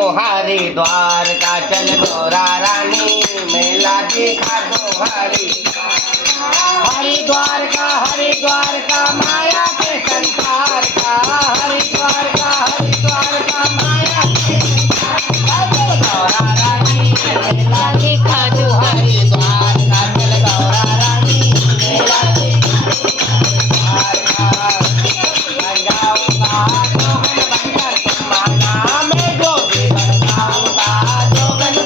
हरिद्वार का चल गौरा रानी मेला दिखा दो हरिद्वार का माया के संसार का हरिद्वार का माया के संसार का गौरा रानी मेला दिखा दो हरिद्वार का चल गौरा रानी मेला दिखा दो हरिद्वार का गंगाऊंगा जोगन बनकर तुम्हारा मैं जोगी बनूंगा जोगन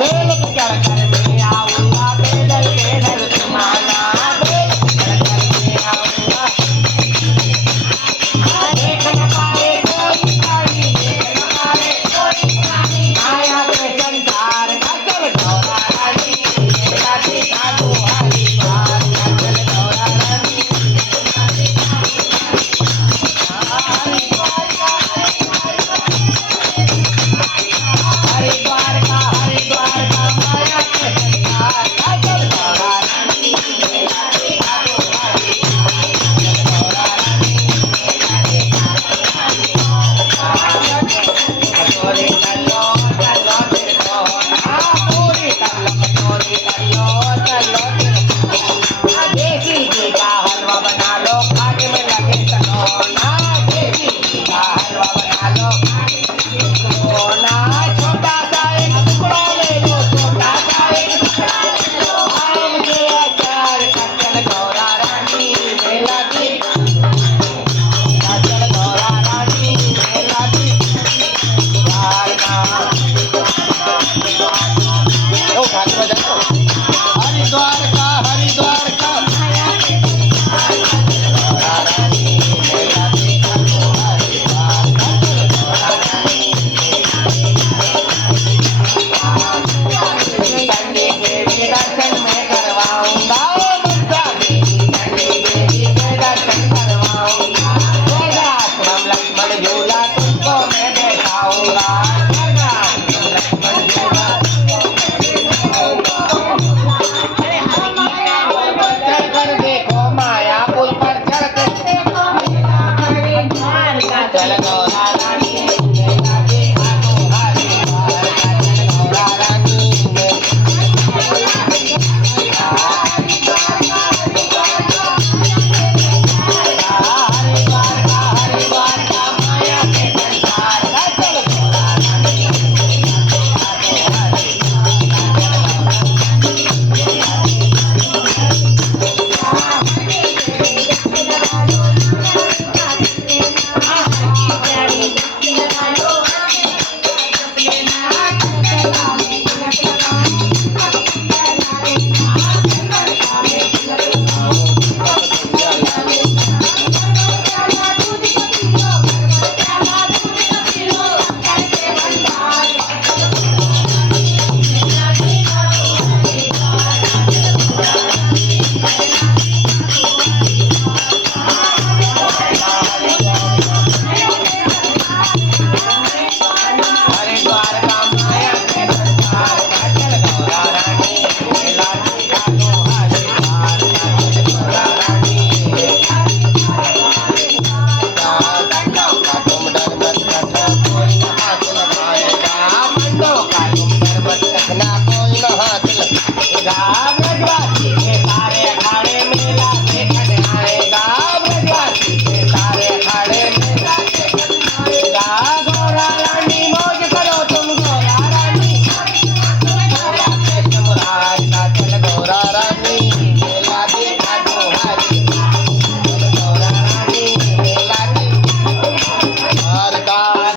बेल चढ़ कर मैं आऊंगा पैदल पैदल तुम्हारा बेल चढ़ कर मैं आऊंगा देख न पाए कोई प्राणी देख न पाए कोई प्राणी माया के संसार का चल गौरा रानी मेला दिखा दो हरिद्वार का चल गौरा रानी हरिद्वार का माया के संसार का चल गौरा रानी मेला दिखा दो गौरा रानी कचौरी चलो चलो तिरको पूरी तल्लो कचौरी चलो तिरको देसी घी का हलवा बना लो खाने में लगे चलो ना देसी घी का हलवा बना लो